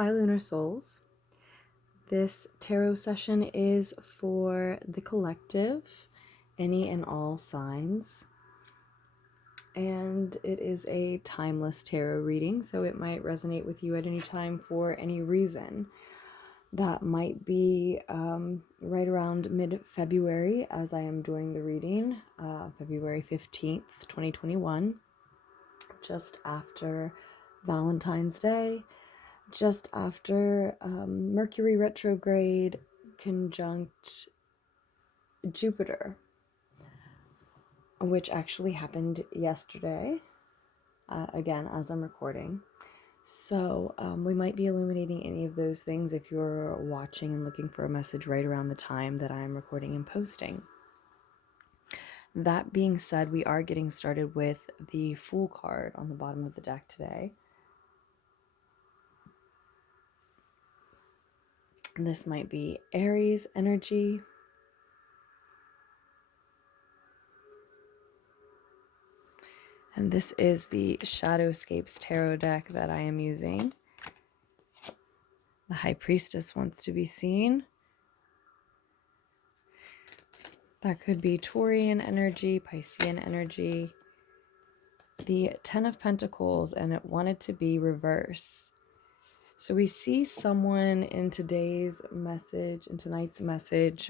Hi, Lunar Souls. This tarot session is for the collective, any and all signs. And it is a timeless tarot reading, so it might resonate with you at any time for any reason. That might be right around mid-February as I am doing the reading, February 15th, 2021, just after Valentine's Day. Just after Mercury retrograde conjunct Jupiter, which actually happened yesterday, again, as I'm recording. So we might be illuminating any of those things if you're watching and looking for a message right around the time that I'm recording and posting. That being said, we are getting started with the Fool card on the bottom of the deck today. This might be Aries energy. And this is the Shadowscapes tarot deck that I am using. The High Priestess wants to be seen. That could be Taurian energy, Piscean energy. The Ten of Pentacles, and it wanted to be reverse. So we see someone in today's message, in tonight's message,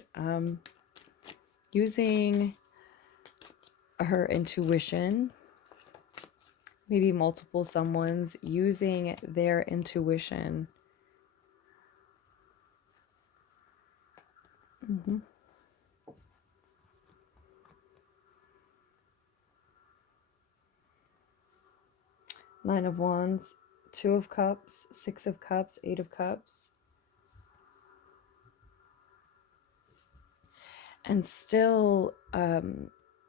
using her intuition. Maybe multiple someone's using their intuition. Nine of Wands, Two of Cups, Six of Cups, Eight of Cups. And still,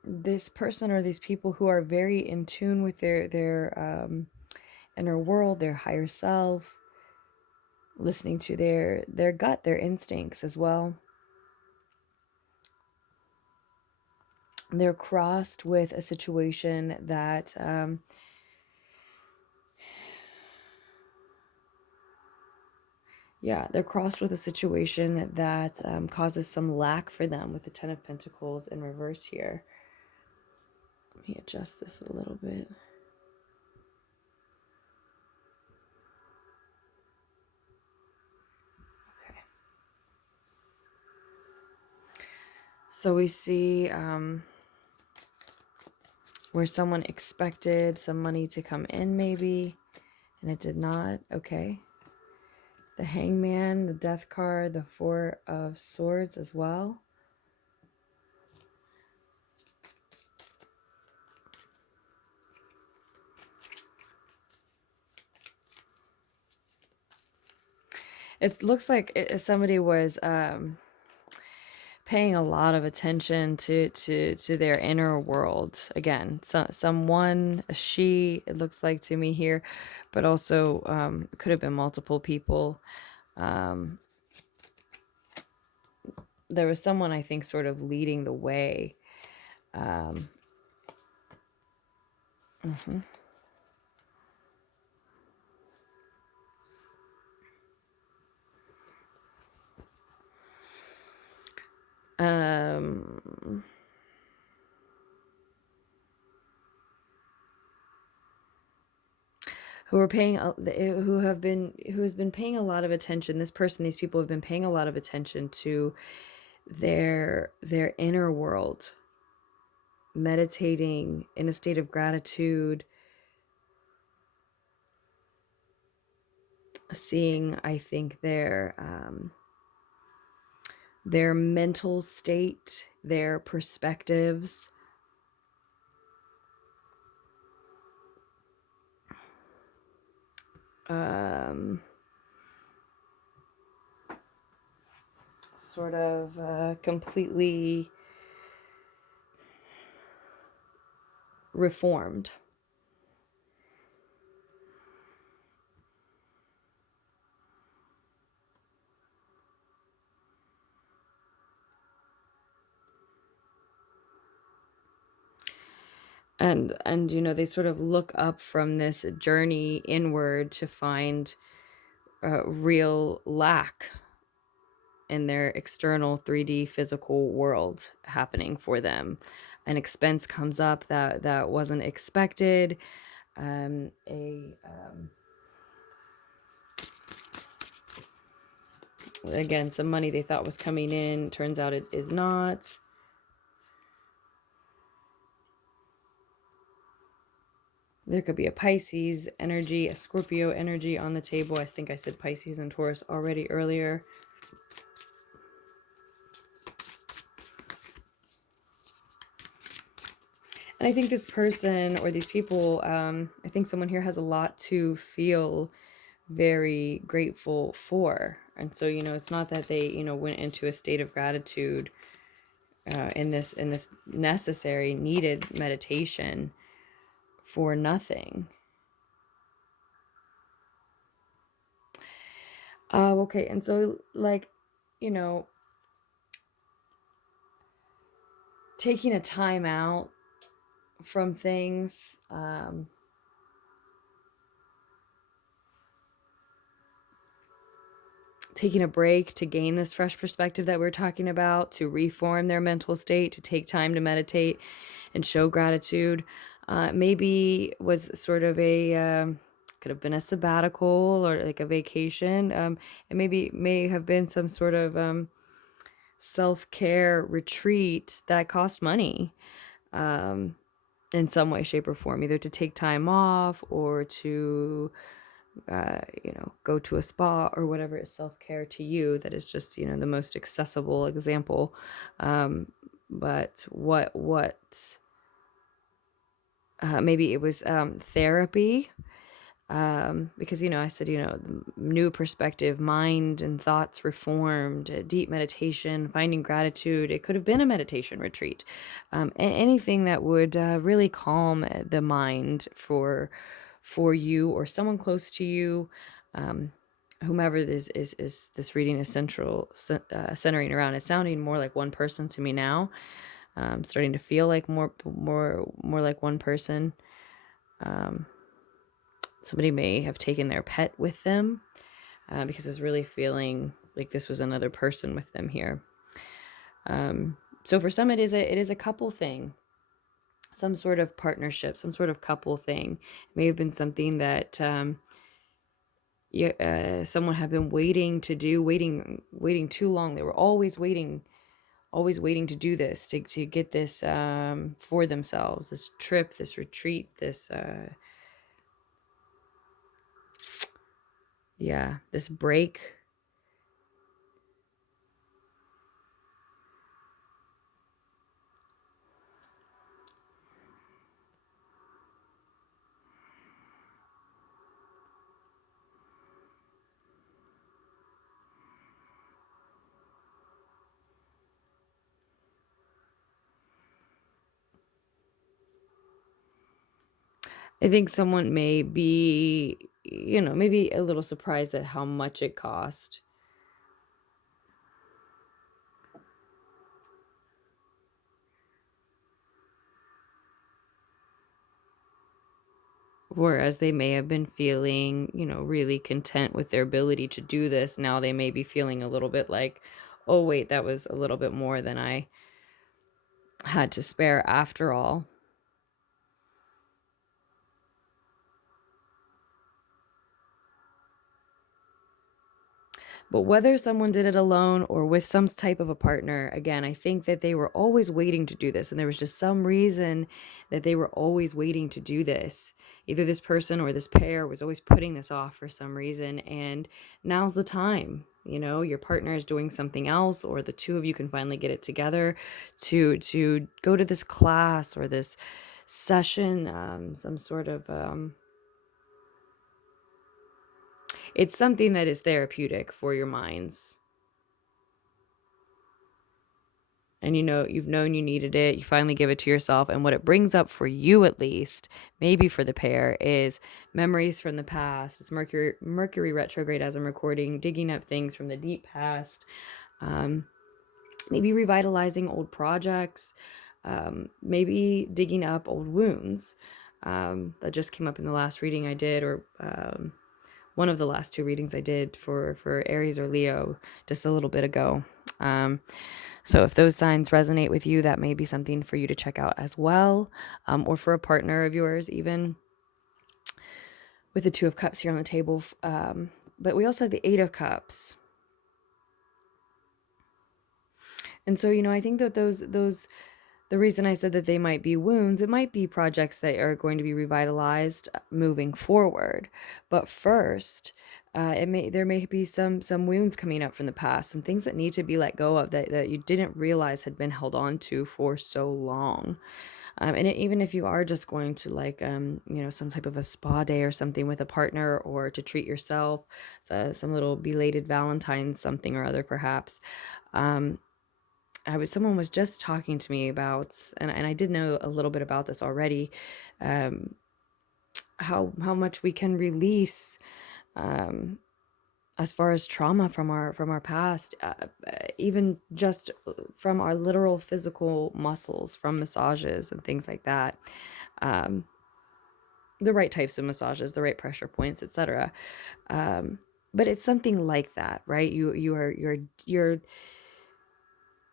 this person or these people who are very in tune with their inner world, their higher self, listening to their gut, their instincts as well. They're crossed with a situation that they're crossed with a situation that causes some lack for them with the Ten of Pentacles in reverse here. Let me adjust this a little bit. Okay. So we see where someone expected some money to come in maybe, and it did not. Okay. The Hangman, the Death card, the Four of Swords as well. It looks like somebody was paying a lot of attention to their inner world. Again, someone, a she, it looks like to me here, but also could have been multiple people. There was someone, I think, sort of leading the way. Who has been paying a lot of attention. This person, these people have been paying a lot of attention to their inner world, meditating in a state of gratitude, seeing, I think, their mental state, their perspectives. Sort of completely reformed. And you know, they sort of look up from this journey inward to find real lack in their external 3D physical world happening for them. An expense comes up that wasn't expected. Again, some money they thought was coming in, turns out it is not. There could be a Pisces energy, a Scorpio energy on the table. I think I said Pisces and Taurus already earlier. And I think this person or these people, I think someone here has a lot to feel very grateful for. And so, you know, it's not that they, you know, went into a state of gratitude in this necessary, needed meditation for nothing. Okay, and so, like, you know, taking a time out from things, taking a break to gain this fresh perspective that we're talking about, to reform their mental state, to take time to meditate and show gratitude, maybe was sort of a could have been a sabbatical or like a vacation, and maybe may have been some sort of self-care retreat that cost money in some way, shape, or form, either to take time off or to you know, go to a spa or whatever is self-care to you. That is just, you know, the most accessible example. But what maybe it was therapy, because, you know, I said, you know, new perspective, mind and thoughts reformed, deep meditation, finding gratitude. It could have been a meditation retreat, anything that would really calm the mind for you or someone close to you, whomever this is this reading is centering around. It's sounding more like one person to me now. Starting to feel like more like one person. Somebody may have taken their pet with them, because I was really feeling like this was another person with them here. So for some, it is a couple thing, some sort of partnership, some sort of couple thing. It may have been something that someone had been waiting to do, waiting too long. They were always waiting to do this, to get this for themselves, this trip, this retreat, this this break. I think someone may be, you know, maybe a little surprised at how much it cost. Whereas they may have been feeling, you know, really content with their ability to do this. Now they may be feeling a little bit like, oh, wait, that was a little bit more than I had to spare after all. But whether someone did it alone or with some type of a partner, again, I think that they were always waiting to do this. And there was just some reason that they were always waiting to do this. Either this person or this pair was always putting this off for some reason. And now's the time. You know, your partner is doing something else, or the two of you can finally get it together to go to this class or this session, some sort of... it's something that is therapeutic for your minds. And you know, you've known you needed it. You finally give it to yourself. And what it brings up for you, at least, maybe for the pair, is memories from the past. It's Mercury retrograde as I'm recording, digging up things from the deep past. Maybe revitalizing old projects. Maybe digging up old wounds that just came up in the last reading I did, or one of the last 2 readings I did for Aries or Leo just a little bit ago. So if those signs resonate with you, that may be something for you to check out as well, or for a partner of yours, even with the 2 of Cups here on the table. But we also have the 8 of Cups. And so, I think that those the reason I said that they might be wounds, it might be projects that are going to be revitalized moving forward. But first, there may be some wounds coming up from the past, some things that need to be let go of that you didn't realize had been held on to for so long. And even if you are just going to like, some type of a spa day or something with a partner, or to treat yourself, so some little belated Valentine's something or other, perhaps. Someone was just talking to me about, and I did know a little bit about this already, how much we can release, as far as trauma from our past, even just from our literal physical muscles, from massages and things like that. The right types of massages, the right pressure points, etc. But it's something like that, right? You're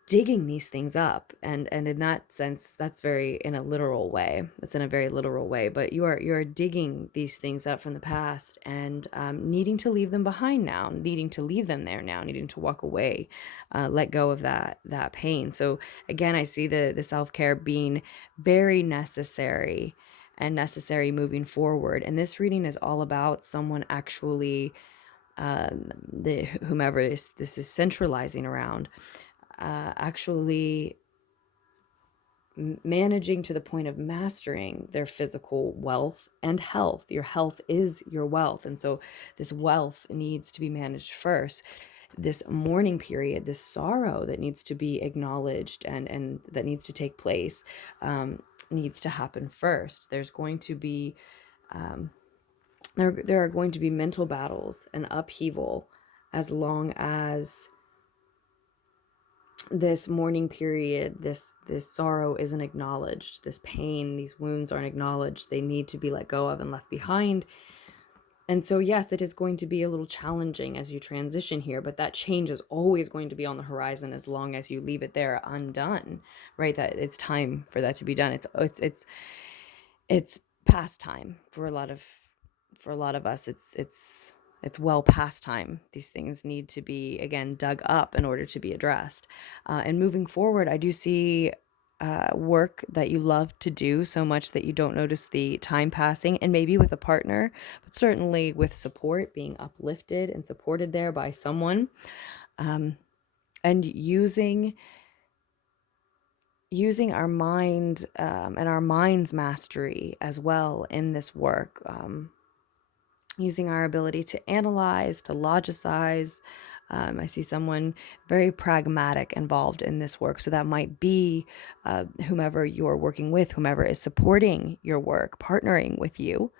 digging these things up, and in that sense, that's in a literal way. That's in a very literal way. But you are digging these things up from the past, and needing to leave them behind now, needing to leave them there now, needing to walk away, let go of that pain. So again, I see the self-care being very necessary moving forward. And this reading is all about someone actually, whomever this is centralizing around, actually managing to the point of mastering their physical wealth and health. Your health is your wealth. And so this wealth needs to be managed first. This mourning period, this sorrow that needs to be acknowledged and that needs to take place, needs to happen first. There's going to be, there are going to be mental battles and upheaval as long as this mourning period, this sorrow isn't acknowledged, this pain, these wounds aren't acknowledged. They need to be let go of and left behind. And so, yes, it is going to be a little challenging as you transition here, but that change is always going to be on the horizon as long as you leave it there undone, right? That it's time for that to be done. It's past time for a lot of us. It's well past time. These things need to be, again, dug up in order to be addressed. And moving forward, I do see work that you love to do so much that you don't notice the time passing, and maybe with a partner, but certainly with support, being uplifted and supported there by someone, and using our mind, and our mind's mastery as well in this work. Using our ability to analyze, to logicize. I see someone very pragmatic involved in this work. So that might be whomever you're working with, whomever is supporting your work, partnering with you.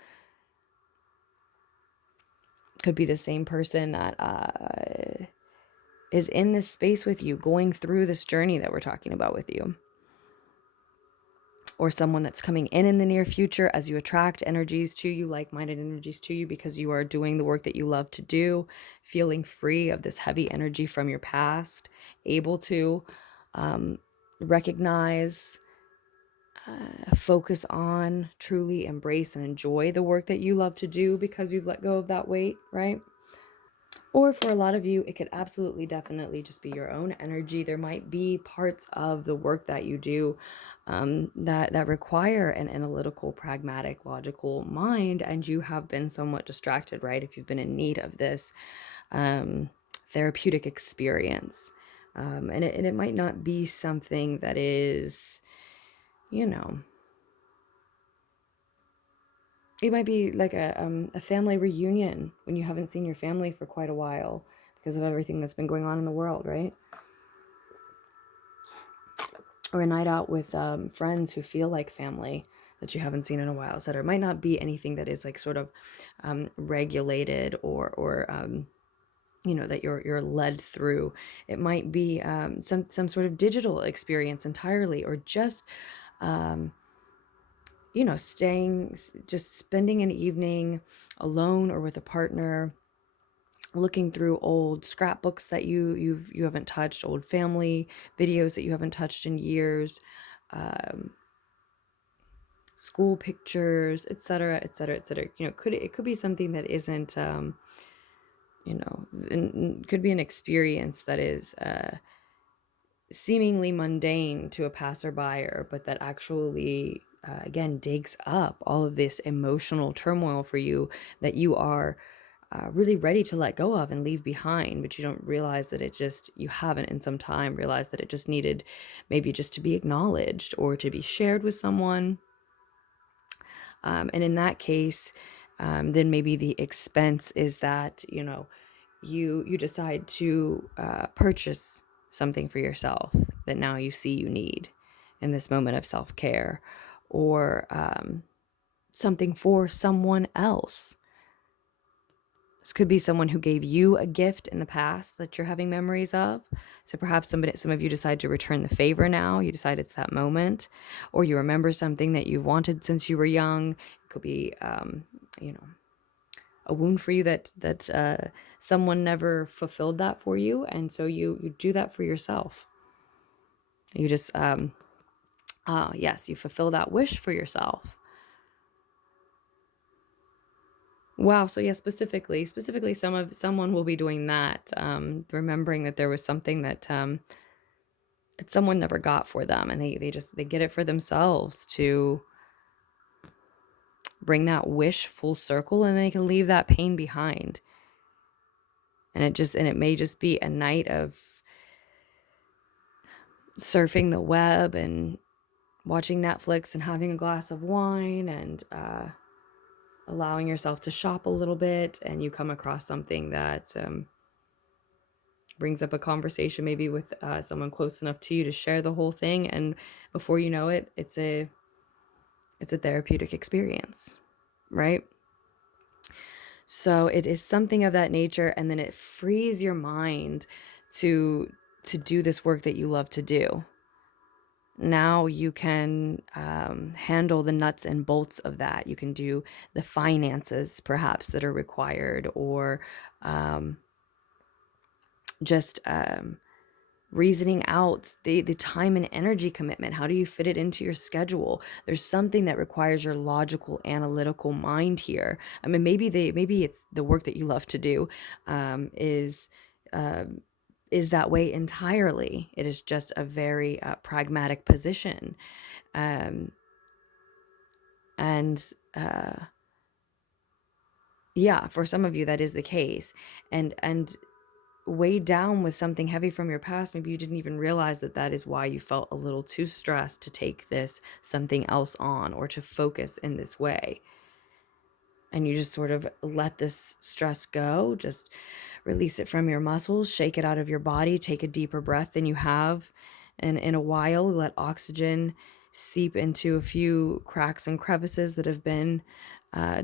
Could be the same person that is in this space with you, going through this journey that we're talking about with you. Or someone that's coming in the near future as you attract energies to you, like-minded energies to you, because you are doing the work that you love to do, feeling free of this heavy energy from your past, able to recognize, focus on, truly embrace and enjoy the work that you love to do because you've let go of that weight, right? Or for a lot of you, it could absolutely, definitely just be your own energy. There might be parts of the work that you do that require an analytical, pragmatic, logical mind, and you have been somewhat distracted, right? If you've been in need of this therapeutic experience. And it might not be something that is, it might be like a family reunion when you haven't seen your family for quite a while because of everything that's been going on in the world, right? Or a night out with friends who feel like family that you haven't seen in a while, etc. It might not be anything that is like sort of regulated or that you're led through. It might be some sort of digital experience entirely, or just just spending an evening alone or with a partner, looking through old scrapbooks that you haven't touched, old family videos that you haven't touched in years, school pictures, etc., etc., etc. It could be something that isn't, could be an experience that is seemingly mundane to a passerby, but that actually, again, digs up all of this emotional turmoil for you that you are really ready to let go of and leave behind, but you don't realize that you haven't in some time realized that it just needed maybe just to be acknowledged or to be shared with someone. And in that case, then maybe the expense is that, you decide to purchase something for yourself that now you see you need in this moment of self-care, or something for someone else. This could be someone who gave you a gift in the past that you're having memories of. So perhaps some of you decide to return the favor now. You decide it's that moment. Or you remember something that you've wanted since you were young. It could be, a wound for you that someone never fulfilled that for you. And so you do that for yourself. You just, yes, you fulfill that wish for yourself. Wow. So yeah, specifically, someone will be doing that, remembering that there was something that someone never got for them, and they get it for themselves to bring that wish full circle, and they can leave that pain behind. And it may just be a night of surfing the web and watching Netflix and having a glass of wine and allowing yourself to shop a little bit, and you come across something that brings up a conversation maybe with someone close enough to you to share the whole thing, and before you know it, it's a therapeutic experience, right? So it is something of that nature, and then it frees your mind to do this work that you love to do. Now you can handle the nuts and bolts of that. You can do the finances perhaps that are required, or just reasoning out the time and energy commitment. How do you fit it into your schedule? There's something that requires your logical, analytical mind here. I mean, maybe it's the work that you love to do is that way entirely. It is just a very pragmatic position. Yeah, for some of you that is the case. And weighed down with something heavy from your past, maybe you didn't even realize that is why you felt a little too stressed to take this something else on, or to focus in this way. And you just sort of let this stress go, just release it from your muscles, shake it out of your body, take a deeper breath than you have. And in a while, let oxygen seep into a few cracks and crevices that have been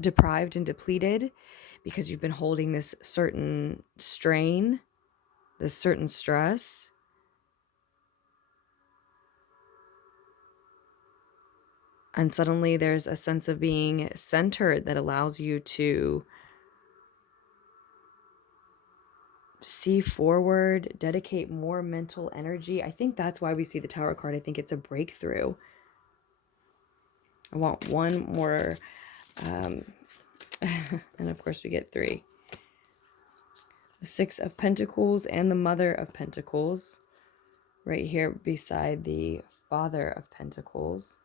deprived and depleted because you've been holding this certain strain, this certain stress. And suddenly there's a sense of being centered that allows you to see forward, dedicate more mental energy. I think that's why we see the Tower card. I think it's a breakthrough. I want one more. And of course we get 3. The 6 of Pentacles and the Mother of Pentacles right here beside the Father of Pentacles.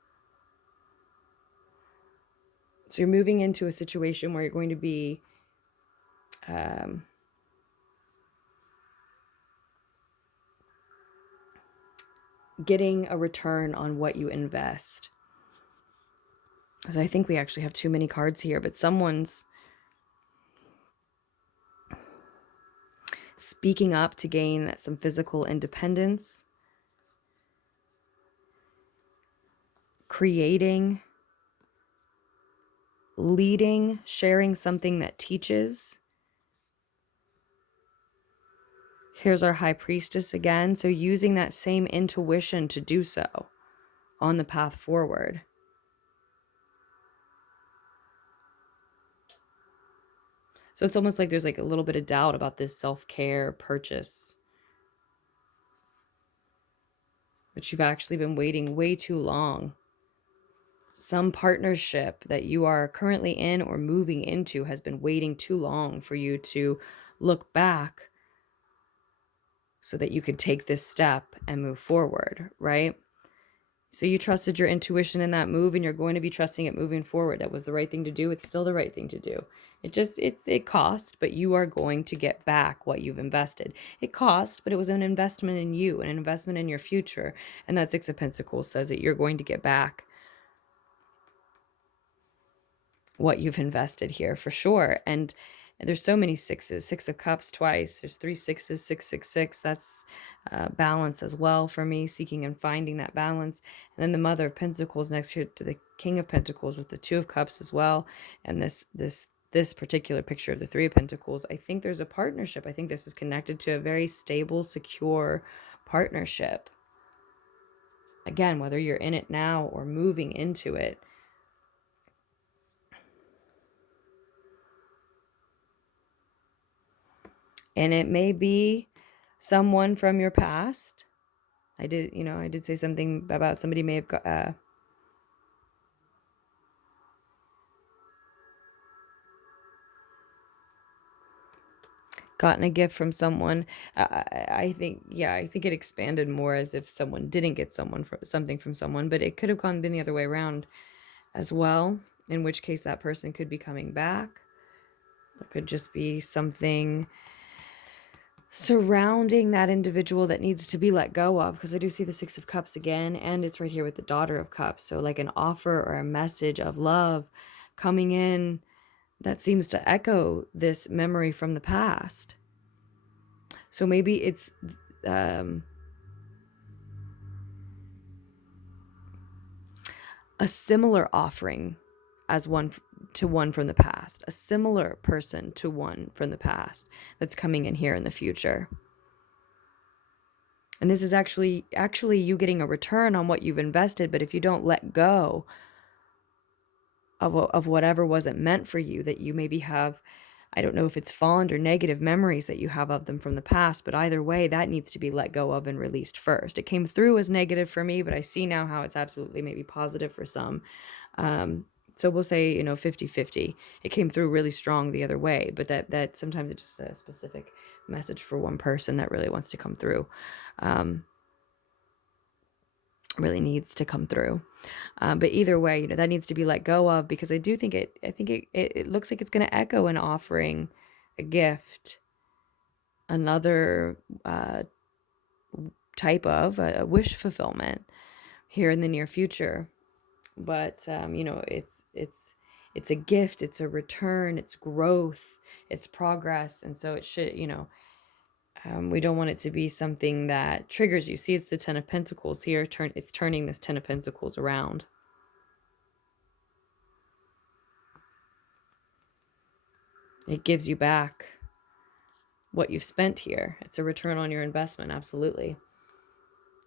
So you're moving into a situation where you're going to be getting a return on what you invest. So I think we actually have too many cards here, but someone's speaking up to gain some physical independence, creating, leading, sharing something that teaches. Here's our High Priestess again. So using that same intuition to do so on the path forward. So it's almost like there's like a little bit of doubt about this self-care purchase. But you've actually been waiting way too long. Some partnership that you are currently in or moving into has been waiting too long for you to look back so that you could take this step and move forward, right? So you trusted your intuition in that move, and you're going to be trusting it moving forward. That was the right thing to do. It's still the right thing to do. It cost, but you are going to get back what you've invested. It cost, but it was an investment in you, an investment in your future. And that Six of Pentacles says that you're going to get back what you've invested here for sure. And there's so many sixes. Six of Cups twice. There's 3 sixes, 666. That's balance as well for me, seeking and finding that balance. And then the Mother of Pentacles next here to the King of Pentacles with the 2 of Cups as well. And this particular picture of the 3 of Pentacles, I think there's a partnership. I think this is connected to a very stable, secure partnership. Again, whether you're in it now or moving into it. And it may be someone from your past. I did say something about somebody may have gotten a gift from someone. I think it expanded more as if someone didn't get something from someone, but it could have been the other way around as well, in which case that person could be coming back. It could just be something surrounding that individual that needs to be let go of, because I do see the 6 of Cups again, and it's right here with the Daughter of Cups. So like an offer or a message of love coming in that seems to echo this memory from the past. So maybe it's a similar offering as one from the past, a similar person to one from the past that's coming in here in the future. And this is actually you getting a return on what you've invested, but if you don't let go of whatever wasn't meant for you, that you maybe have, I don't know if it's fond or negative memories that you have of them from the past, but either way, that needs to be let go of and released first. It came through as negative for me, but I see now how it's absolutely maybe positive for some. So we'll say, 50-50. It came through really strong the other way, but that sometimes it's just a specific message for one person that really wants to come through. Really needs to come through. But either way, that needs to be let go of, because I do think it looks like it's going to echo an offering, a gift, another type of a wish fulfillment here in the near future. But it's a gift, it's a return, it's growth, it's progress. And so it should, we don't want it to be something that triggers you. See, it's the 10 of Pentacles here. It's turning this 10 of Pentacles around. It gives you back what you've spent here. It's a return on your investment, absolutely.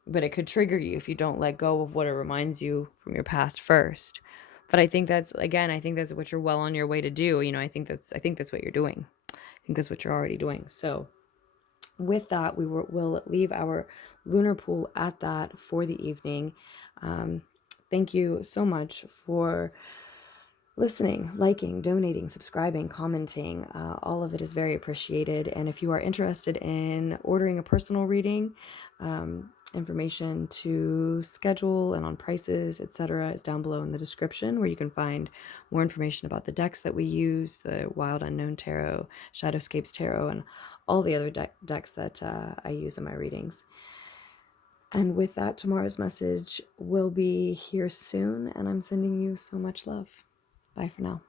But it could trigger you if you don't let go of what it reminds you from your past first. But I think that's what you're well on your way to do. I think that's what you're doing. I think that's what you're already doing. So with that, we'll leave our lunar pool at that for the evening. Thank you so much for listening, liking, donating, subscribing, commenting. All of it is very appreciated. And if you are interested in ordering a personal reading, information to schedule and on prices, etc., is down below in the description, where you can find more information about the decks that we use, the Wild Unknown Tarot, Shadowscapes Tarot, and all the other decks that I use in my readings. And with that, tomorrow's message will be here soon, and I'm sending you so much love. Bye for now.